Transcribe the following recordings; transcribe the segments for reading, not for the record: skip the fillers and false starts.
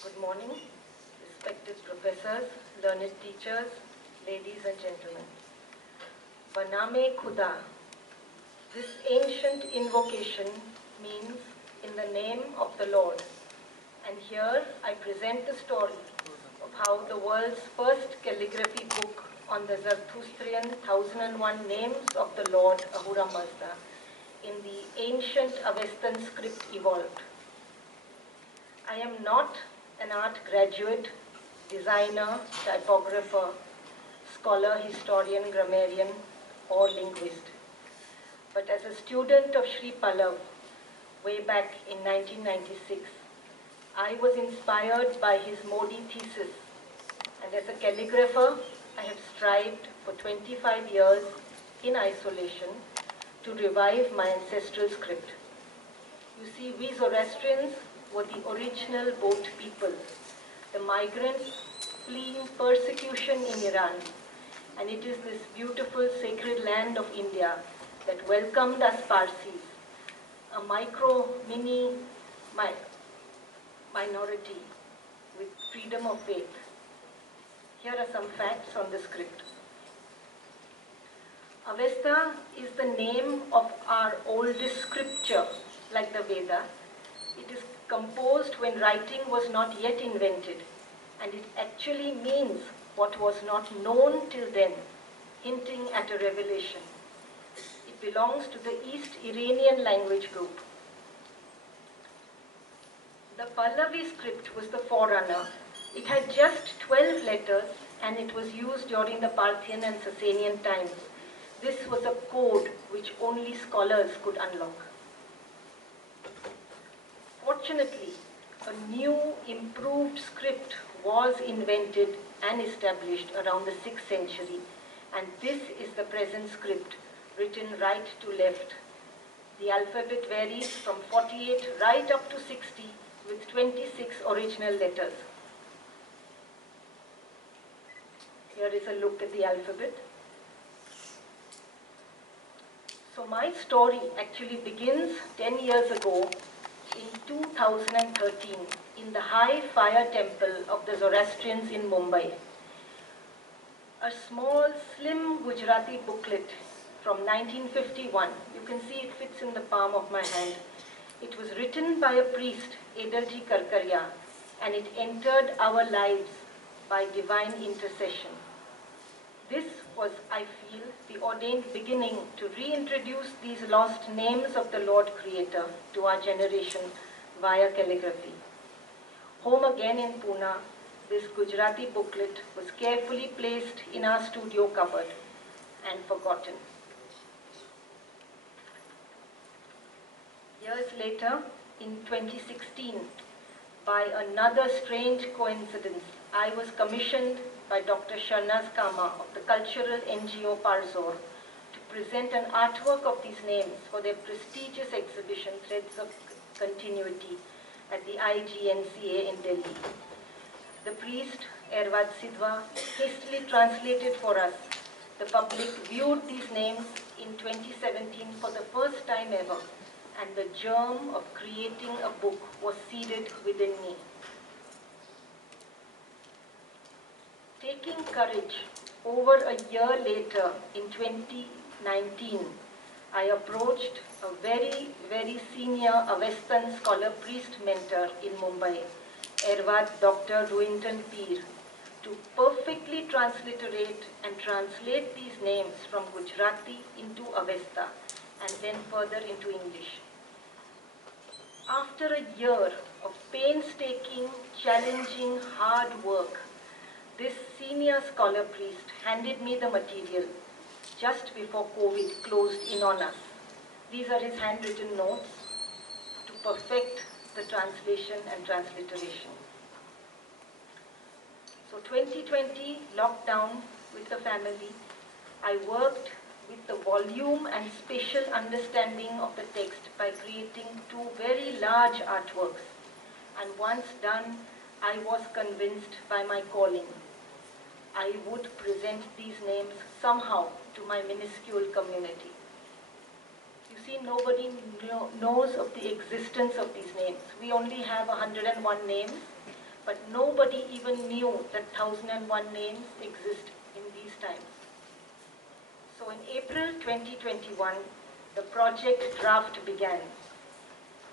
Good morning, respected professors, learned teachers, ladies and gentlemen. Baname Khuda. This ancient invocation means in the name of the Lord. And here I present the story of how the world's first calligraphy book on the Zarathustrian 1001 names of the Lord, Ahura Mazda, in the ancient Avistan script evolved. I am not an art graduate, designer, typographer, scholar, historian, grammarian, or linguist. But as a student of Sri Pallav, way back in 1996, I was inspired by his Modi thesis, and as a calligrapher, I have strived for 25 years in isolation to revive my ancestral script. You see, we Zoroastrians were the original boat people, the migrants fleeing persecution in Iran. And it is this beautiful sacred land of India that welcomed us Parsis, a mini minority with freedom of faith. Here are some facts on the script. Avesta is the name of our oldest scripture, like the Veda. It is composed when writing was not yet invented, and it actually means what was not known till then, hinting at a revelation. It belongs to the East Iranian language group. The Pallavi script was the forerunner. It had just 12 letters, and it was used during the Parthian and Sasanian times. This was a code which only scholars could unlock. Fortunately, a new, improved script was invented and established around the 6th century, and this is the present script, written right to left. The alphabet varies from 48 right up to 60, with 26 original letters. Here is a look at the alphabet. So my story actually begins 10 years ago in 2013 in the high fire temple of the Zoroastrians in Mumbai. A small, slim Gujarati booklet from 1951. You can see it fits in the palm of my hand. It was written by a priest, Edalji Karkarya, and it entered our lives by divine intercession. This was, I feel, the ordained beginning to reintroduce these lost names of the Lord Creator to our generation via calligraphy. Home again in Pune, this Gujarati booklet was carefully placed in our studio cupboard and forgotten. Years later, in 2016, by another strange coincidence, I was commissioned by Dr. Sharnaz Kama of the cultural NGO Parzor to present an artwork of these names for their prestigious exhibition, Threads of Continuity, at the IGNCA in Delhi. The priest, Ervad Sidhwa, hastily translated for us. The public viewed these names in 2017 for the first time ever, and the germ of creating a book was seeded within me. Taking courage, over a year later, in 2019, I approached a very, very senior Avistan scholar priest mentor in Mumbai, Ervad Dr. Ruinton Peer, to perfectly transliterate and translate these names from Gujarati into Avesta and then further into English. After a year of painstaking, challenging, hard work, this senior scholar priest handed me the material just before COVID closed in on us. These are his handwritten notes to perfect the translation and transliteration. So 2020, lockdown with the family, I worked with the volume and spatial understanding of the text by creating 2 very large artworks. And once done, I was convinced by my calling. I would present these names somehow to my minuscule community. You see, nobody knows of the existence of these names. We only have 101 names, but nobody even knew that 1001 names exist in these times. So in April 2021, the project draft began.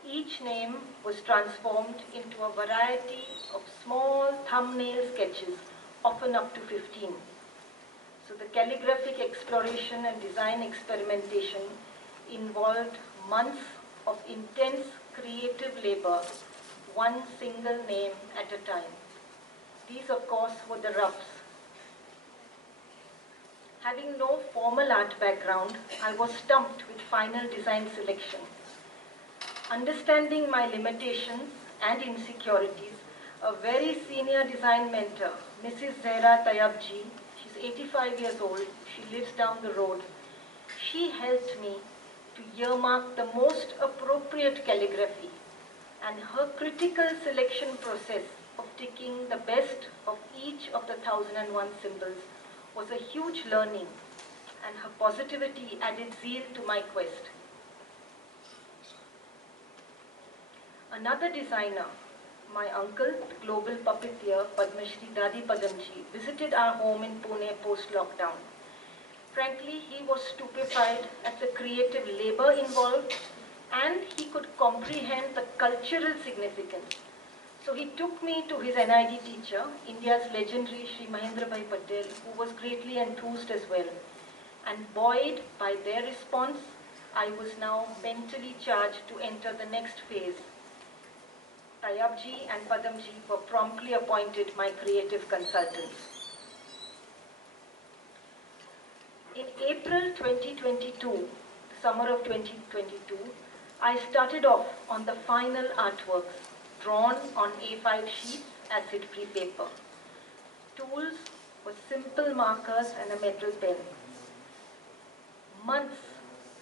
Each name was transformed into a variety of small thumbnail sketches, often up to 15. So the calligraphic exploration and design experimentation involved months of intense creative labor, one single name at a time. These, of course, were the roughs. Having no formal art background, I was stumped with final design selection. Understanding my limitations and insecurities, a very senior design mentor, Mrs. Zehra Tayabji, she's 85 years old, she lives down the road, she helped me to earmark the most appropriate calligraphy, and her critical selection process of ticking the best of each of the 1001 symbols was a huge learning, and her positivity added zeal to my quest. Another designer, my uncle, the global puppeteer Padma Shri Dadi Pudumjee, visited our home in Pune post-lockdown. Frankly, he was stupefied at the creative labor involved, and he could comprehend the cultural significance. So he took me to his NID teacher, India's legendary Shri Mahendra Bhai Patel, who was greatly enthused as well. And buoyed by their response, I was now mentally charged to enter the next phase. Tayabji and Pudumjee were promptly appointed my creative consultants. In April 2022, the summer of 2022, I started off on the final artworks, drawn on A5 sheets, acid-free paper. Tools were simple markers and a metal pen. Months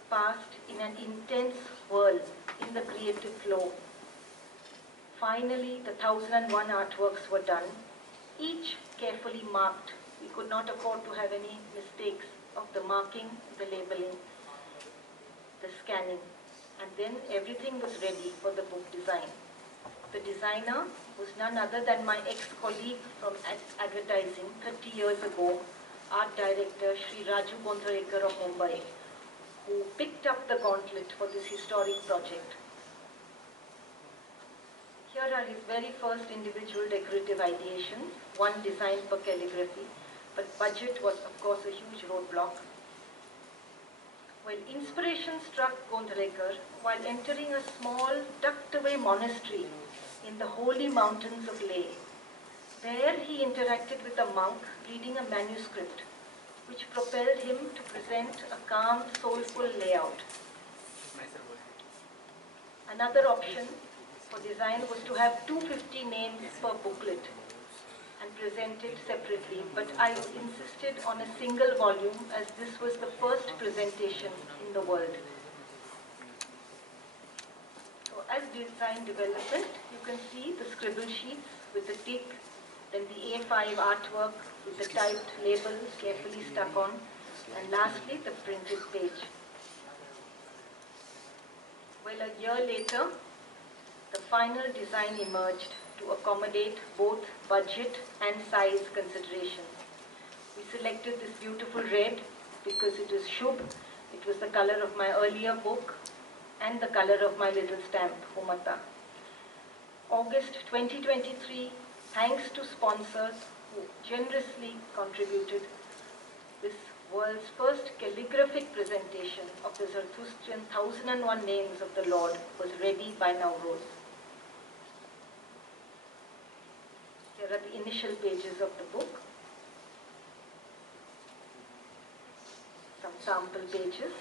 passed in an intense whirl in the creative flow. Finally, the 1001 artworks were done, each carefully marked. We could not afford to have any mistakes of the marking, the labeling, the scanning. And then everything was ready for the book design. The designer was none other than my ex-colleague from advertising 30 years ago, art director Sri Raju Gondharekar of Mumbai, who picked up the gauntlet for this historic project. Here are his very first individual decorative ideations, one design per calligraphy, but budget was of course a huge roadblock. Well, inspiration struck Gondharekar while entering a small, tucked-away monastery in the holy mountains of Leh. There he interacted with a monk reading a manuscript, which propelled him to present a calm, soulful layout. Another option for design was to have 250 names per booklet and presented separately, but I insisted on a single volume as this was the first presentation in the world. So as design development, you can see the scribble sheets with the tick, then the A5 artwork with the typed label carefully stuck on, and lastly the printed page. Well, a year later, the final design emerged to accommodate both budget and size considerations. We selected this beautiful red because it is Shubh, it was the color of my earlier book and the color of my little stamp, Humata. August 2023, thanks to sponsors who generously contributed, this world's first calligraphic presentation of the Zarathustrian 1001 names of the Lord was ready by Nowroz. Here are the initial pages of the book, some sample pages.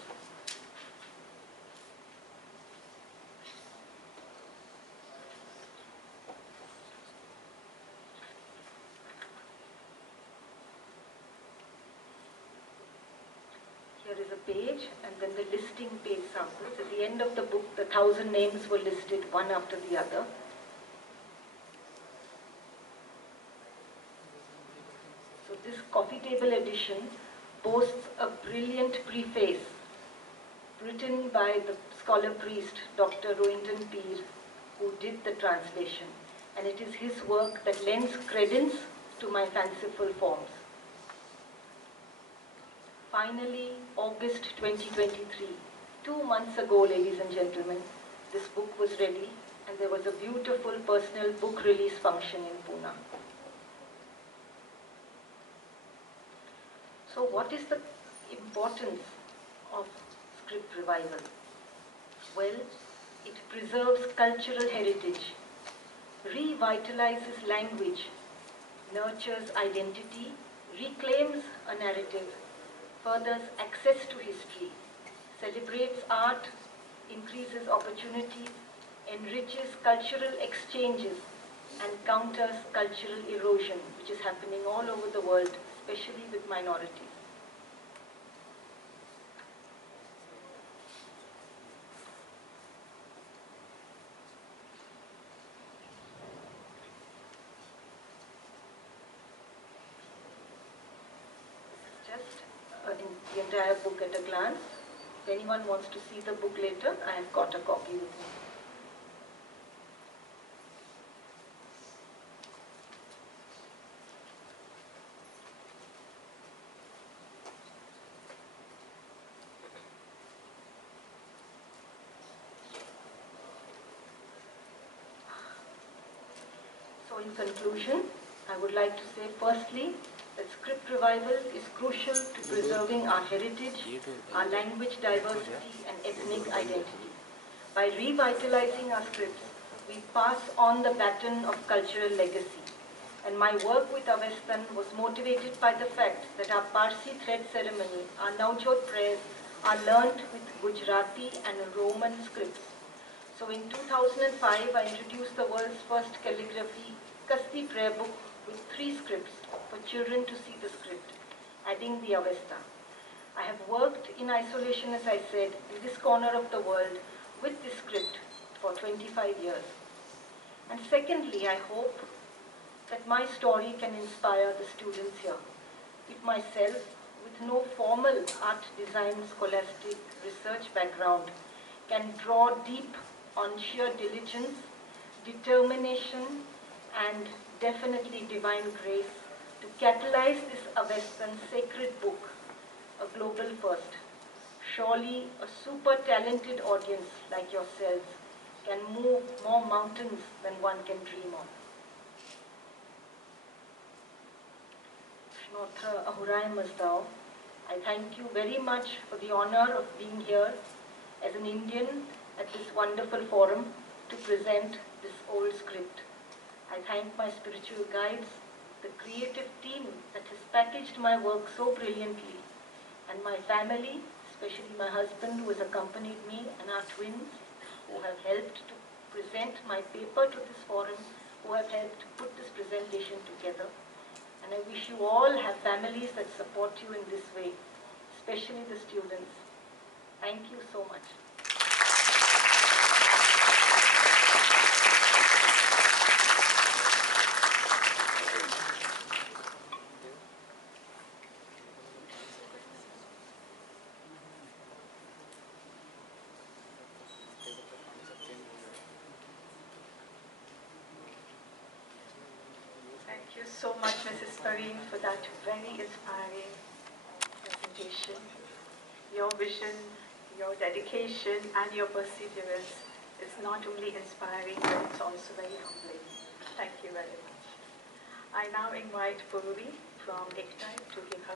Here is a page and then the listing page samples. At the end of the book, the 1000 names were listed one after the other. So this coffee table edition boasts a brilliant preface written by the scholar priest Dr. Rohinton Peer, who did the translation. and it is his work that lends credence to my fanciful forms. Finally, August 2023, 2 months ago, ladies and gentlemen, this book was ready and there was a beautiful personal book release function in Pune. So what is the importance of script revival? Well, it preserves cultural heritage, revitalizes language, nurtures identity, reclaims a narrative, furthers access to history, celebrates art, increases opportunities, enriches cultural exchanges, and counters cultural erosion, which is happening all over the world, especially with minorities. Just the entire book at a glance. If anyone wants to see the book later, I have got a copy with me. So in conclusion, I would like to say firstly that script revival is crucial to preserving our heritage, our language diversity and ethnic identity. By revitalizing our scripts, we pass on the baton of cultural legacy. And my work with Avistan was motivated by the fact that our Parsi thread ceremony, our Navjot prayers, are learnt with Gujarati and Roman scripts. So in 2005, I introduced the world's first calligraphy Kasti prayer book with 3 scripts for children to see the script, adding the Avesta. I have worked in isolation, as I said, in this corner of the world with this script for 25 years. And secondly, I hope that my story can inspire the students here. If myself, with no formal art design scholastic research background, can draw deep on sheer diligence, determination, and definitely divine grace to catalyze this Avestan sacred book, a global first. Surely a super talented audience like yourselves can move more mountains than one can dream of. Shnotra Ahura Mazda, I thank you very much for the honor of being here as an Indian at this wonderful forum to present this old script. I thank my spiritual guides, the creative team that has packaged my work so brilliantly, and my family, especially my husband who has accompanied me, and our twins who have helped to present my paper to this forum, who have helped to put this presentation together. And I wish you all have families that support you in this way, especially the students. Thank you so much. Thank you so much, Mrs. Perin, for that very inspiring presentation. Your vision, your dedication, and your perseverance is not only inspiring, but it's also very humbling. Thank you very much. I now invite Pudumjee from ICTI to give her